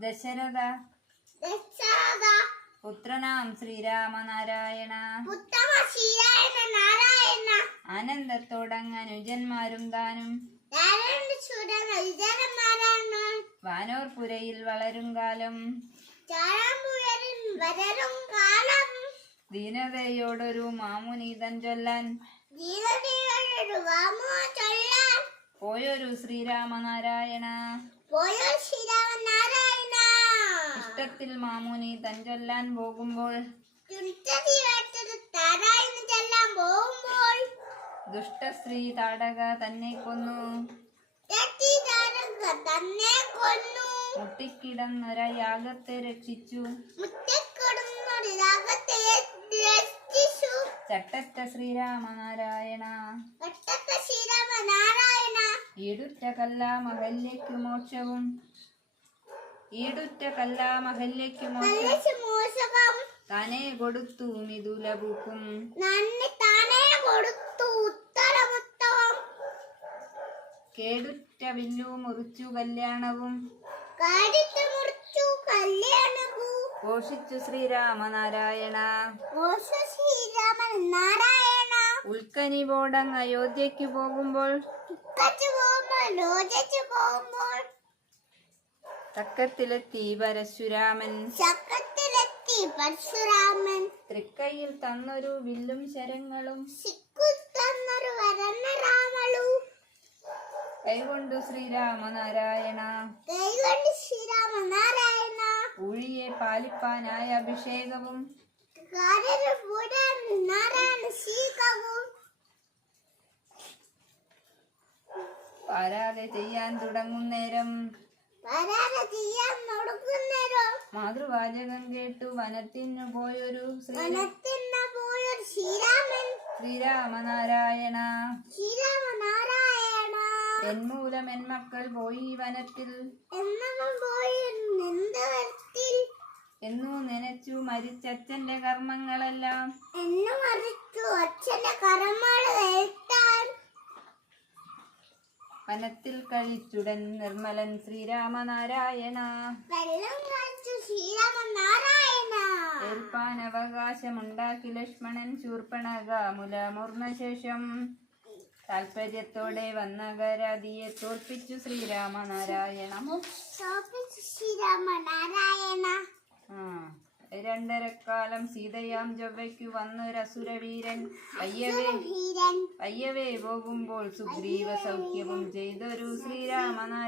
ദശരഥ പുത്രനാം ശ്രീരാമനാരായണ ആനന്ദത്തോടങ്ങനുജന്മാരും താനും വാനോർപുരയിൽ വളരും കാലം ദീനതയോടൊരു മാമുനീതൻ ചൊല്ലാൻ പോയൊരു ശ്രീരാമനാരായണ ഇഷ്ടത്തിൽ മാമുനി തൻ ചൊല്ലാൻ പോകുമ്പോൾ ദുഷ്ടസ്ത്രീ താടക തന്നെ കൊന്നു മുട്ടിക്കിടന്നൊര യാഗത്തെ രക്ഷിച്ചു ചട്ടറ്റ ശ്രീരാമനാരായണ ഈടുറ്റ കല്ലാമഹല്യയ്ക്കു മോക്ഷവും താനേ കൊടുത്തു മിഥുലഭൂക്കും കേടുറ്റ വില്ലു മുറിച്ചു കല്യാണവും ഘോഷിച്ചു ശ്രീരാമനാരായണ ഉൽക്കനിവോടങ്ങ് അയോധ്യയ്ക്ക് പോകുമ്പോൾ തക്കത്തിലെത്തി പരശുരാമൻ തൃക്കൈയിൽ തന്നൊരു വില്ലും ശരങ്ങളും കൈകൊണ്ടു ശ്രീരാമനാരായണ ഊഴിയെ പാലിപ്പാനായ അഭിഷേകവും പാരാതെ ചെയ്യാൻ തുടങ്ങും നേരം മാതൃവാചകം കേട്ടു വനത്തിനു പോയൊരു ശ്രീരാമനാരായണ എന്മൂലം എൻ മക്കൾ പോയി വനത്തിൽ എന്നു നനച്ചു മരിച്ചച്ഛന്റെ കർമ്മങ്ങളെല്ലാം വനത്തിൽ കഴിച്ചുടൻ നിർമ്മലൻ ശ്രീരാമനാരായണ ഏൽപ്പാൻ അവകാശമുണ്ടാക്കി ലക്ഷ്മണൻ ശൂർപ്പണഖ മുലമുർന്ന ശേഷം താൽപര്യത്തോടെ വന്ന ഗരാതിയെ തോൽപ്പിച്ചു ശ്രീരാമനാരായണ. രണ്ടരക്കാലം സീതയാം ചൊവ്വയ്ക്കു വന്നൊരസുരവീരൻ പയ്യവേ പോകുമ്പോൾ സുഗ്രീവ സൗഖ്യവും ചെയ്തൊരു ശ്രീരാമനാരായണ.